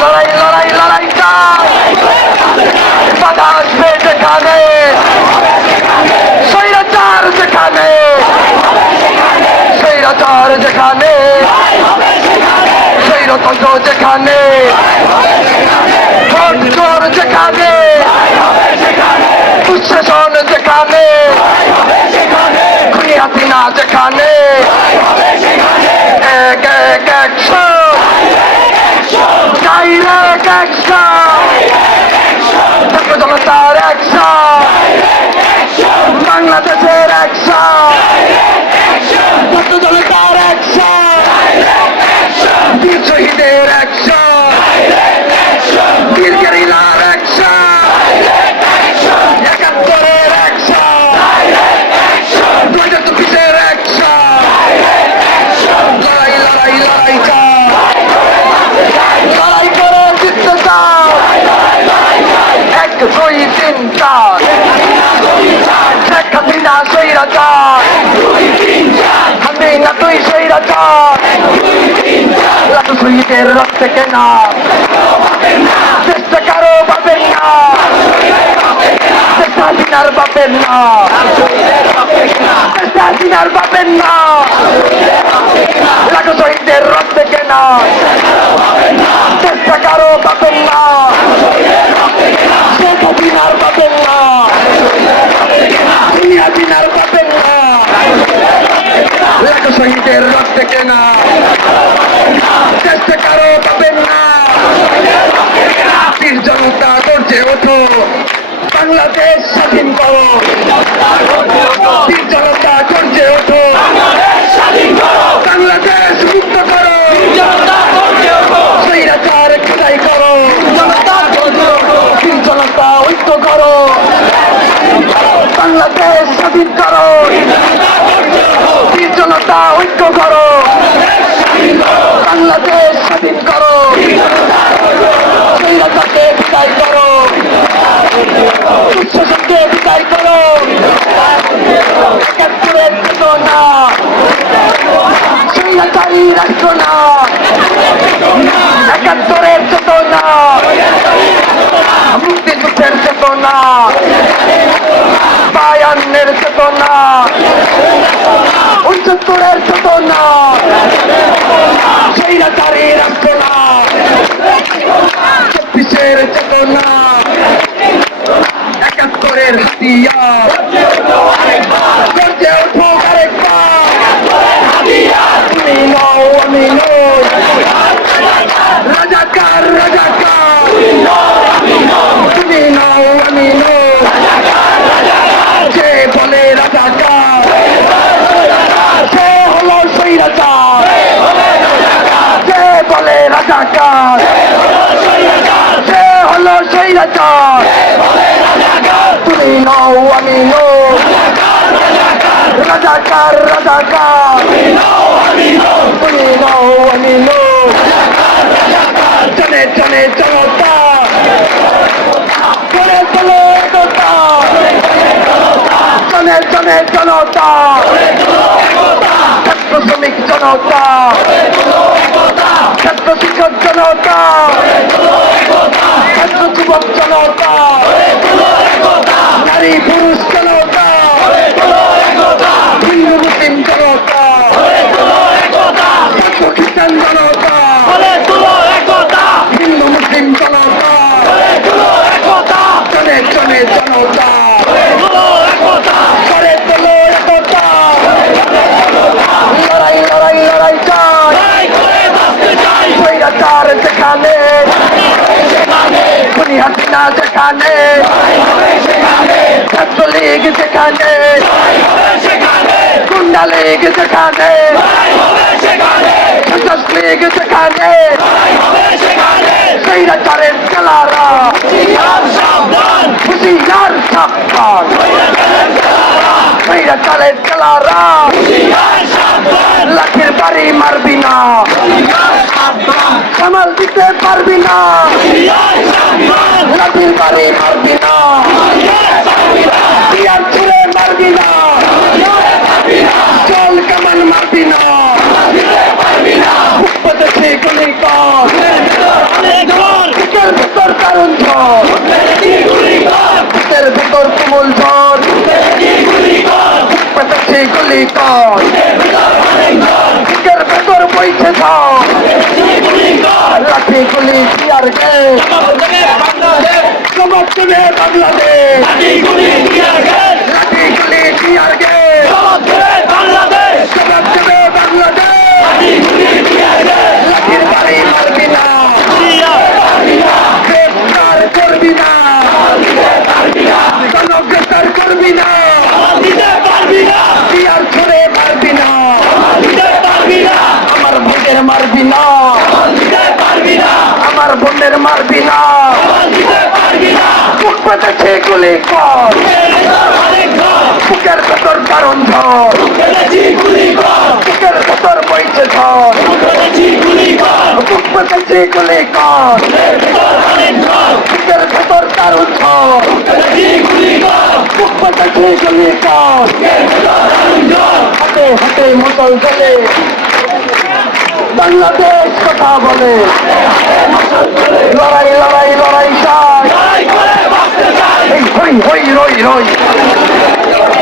লড়াই লড়াই লড়াই চাই বাধা আসবে যেখানে। স্বৈরাচার যেখানে। স্বৈরাচার যেখানে। স্বৈরতন্ত্র যেখানে। ভোট যেখানে। দুঃশাসন যেখানে। খুনি হাসিনা যেখানে এক এক একশন ডাইরেক্ট অ্যাকশন ছাত্র জনতার অ্যাকশন বাংলাদেশের অ্যাকশন ছাত্র জনতার অ্যাকশন বীর শহীদের অ্যাকশন বীর গেরিলার অ্যাকশন একাত্তরের অ্যাকশন দু হাজার চব্বিশের অ্যাকশন লড়াই লড়াই লড়াই চাই লড়াই করে জিততে চাও এক দুই তিন চার শেখ হাসিনা স্বৈরাচার হাসিনা তুই স্বৈরাচার লাটু শহীদের রক্তে কেনা চেষ্টা কারও পাবেন না শেখ হাসিনার পাবেন না শেখ হাসিনার পাবেন না লাটু শহীদের রক্তে কেনা চেষ্টা কারও পাবেন না শেখ হাসিনার পাবেন না তিনি হাসিনার পাবেন না লাখো শহীদের রক্তে কেনা চেষ্টা কারও পাবেন না বীর জনতা গর্জে ওঠো বাংলাদেশ স্বাধীন করো বীর জনতা গর্জে ওঠো বাংলাদেশ মুক্ত করো স্বৈরাচার খোদাই করো বীর জনতা ঐক্য করো বাংলাদেশ স্বাধীন করো বীর জনতা ঐক্য করো বাংলাদেশ স্বাধীন করো স্বৈরাচারকে বিদায় করো উচ্চশনকে বিদায় করো? একাত্তরের চেতনা স্বৈরাচারী রাষ্ট্র না। একাত্তরের চেতনা মুক্তিযুদ্ধের চেতনা বায়ান্নের চেতনা উনসত্তরের চেতনা স্বৈরাচারী রাষ্ট্র না চব্বিশের চেতনা একাত্তরের হাতিয়ার গর্জে ওঠো আরেকবার তুমি নও আমি নই রাজাকার রাজাকার তুমি নও আমি নই যে বলে রাজাকার সে হলো স্বৈরাচার যে বলে রাজাকার। সে হলো স্বৈরাচার তুমি নও আমি নই রাজাকার রাজাকার। তুমি নও আমি নই চলে চলে জনতা চলে চলে একতা চলে চলে জনতা ছাত্র শ্রমিক জনতা ছাত্র শিক্ষক জনতা ছাত্র যুবক জনতা নারী পুরুষ জনতা হিন্দু মুসলিম জনতা ছাত্র খ্রিস্টান জনতা হিন্দু মুসলিম জনতা চলে চলে জনতা করে তোলো একতা লড়াই লড়াই লড়াই চাই স্বৈরাচার যেখানে খুনি হাসিনা যেখানে ছাত্রলীগ যেখানে গুন্ডা লীগ যেখানে সন্ত্রাস লীগ যেখানে স্বৈরাচারের খেলারা। হুশিয়ার সাবধান। স্বৈরাচারের খেলারা। লাঠির বাড়ি মারবি না। কামাল দিতে পারবি না। রাতের বাড়ি মারবি না। পিয়ার ছুড়ে মারবি না। চল কামান মারবি না। উপদেশে গুলি গে জবাব দেবে বাংলাদেশ। গুলি টিয়ার গে জবাব দেবে বাংলাদেশ লাঠির বাড়ি মারবি না গ্রেফতার করবি না জনগ্রেফতার করবি না টিয়ার ছড়ে মারবি না আমার বোনের মারবি না আমার বোনের মারবি না বুক পেতেছে গুলি কর। বুকের ভেতর কারণ বুকের ভেতর বইছে গলে বাংলাদেশ কথা বলে। লড়াই লড়াই লড়াই এই হই হই রই রই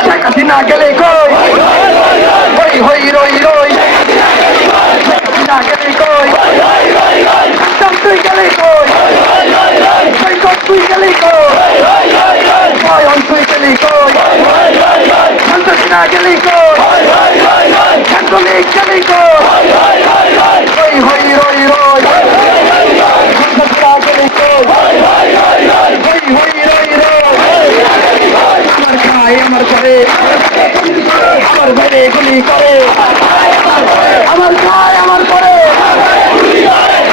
শেখ হাসিনা গেলে কই হই হই রই রই শেখ হাসিনা গেলে কই তুই গেলে কই তুই গেলে কই তুই গেলে কই সন্তোষিনা গেলে কই ছাত্রলীগ গেলে কই গুলি করে। আমার খায় আমার করে।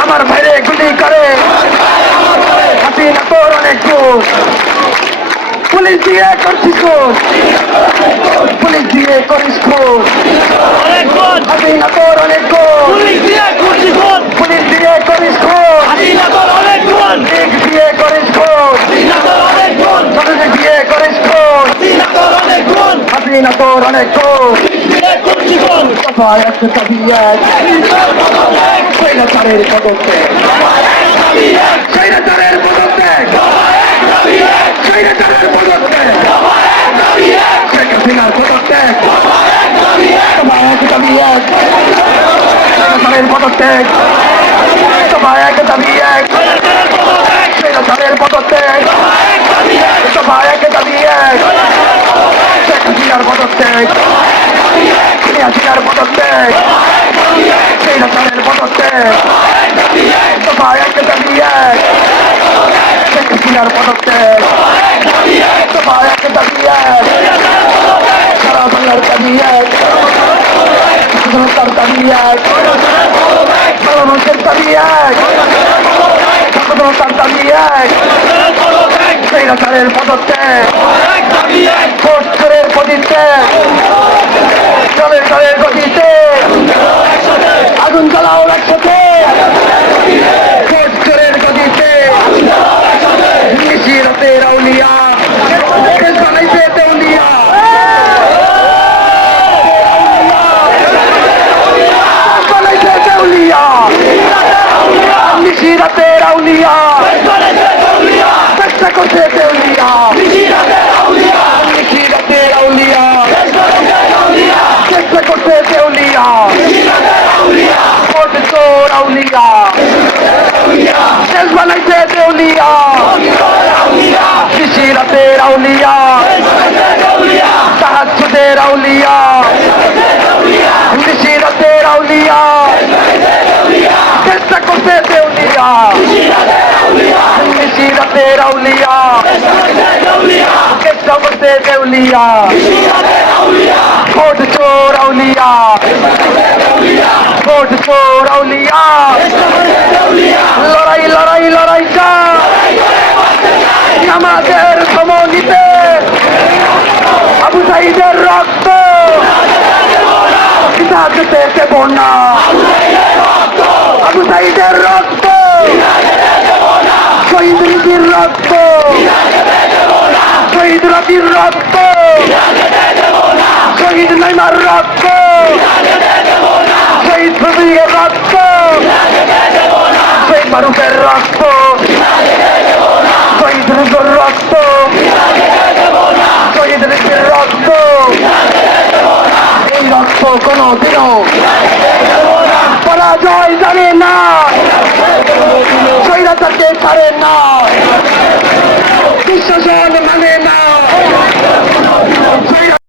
আমার বাইরে গুলি করে। হাসিনা তোর অনেক দোষ পুলিশ দিয়ে করছিস খোঁজ। পুলিশ দিয়ে করিস খোঁজ। হাসিনা তোর অনেক দোষ পুলিশ দিয়ে করিস খোঁজ। লিগ দিয়ে করিস খোঁজ। সরকার দিয়ে করিস খোঁজ। হাসিনা তোর অনেক দোষ সবাই একটা দাবি এক স্বৈরাচারের পদক্ষেপ স্বৈরাচারের পদক্ষেপ স্বৈরাচারের পদক্ষেপ শেখ হাসিনার পদক্ষেপ সবাই এক দাবি এক স্বৈরাচারের পদক্ষেপ সবাই এক দাবি এক এক দাবি এক শেখ হাসিনার পদক্ষেপ সবাই এক দাবি এক সারা বাংলার দাবি এক স্বাধীনতার দাবি এক মানুষের দাবি এক স্বাধীনতার দাবি এক স্বৈরাচারের পদক্ষেপ ভোটচোরের পদক্ষেপ জলের জলের গতিতে আগুন জ্বালাও একসাথে ভোটচোরের গতিতে নিশিরতে রাউলিয়া দেশ বানাইছে দেউলিয়া দেশ বানাইছে দেউলিয়া নিশিরাতে রাউলিয়া চেষ্টা করছে দেউলিয়া। নিশিরাতে রাউলিয়া চেষ্টা করছে দেউলিয়া। ভোট চোর আউলিয়া। দেশ বানাইছে দেউলিয়া। নিশিরাতে রাউলিয়া তাহাজুদের আউলিয়া। নিশিরাতে রাউলিয়া চেষ্টা করছে দেউলিয়া নিশিরাতে রাউলিয়া চেষ্টা করছে দেউলিয়া। ভোট চোর আউলিয়া। ভোট চোর আউলিয়া। লড়াই লড়াই লড়াই চাই আমাদের সমনিতে আবু সাইদের রক্ত। পিতাকে দেব না। আবু সাইদের রক্ত। নীতির রক্ত। শহীদ রবির রক্ত। শহীদ নাইমার রক্ত। শহীদ প্রবীরের রক্ত। শহীদ মারুফের রক্ত। শহীদ রুজুর রক্ত। শহীদ ঋষির রক্ত। এই দিন পরাজয় জানে না। স্বৈরাচারকে ছাড়েন না। বিশ্বাসন মানে না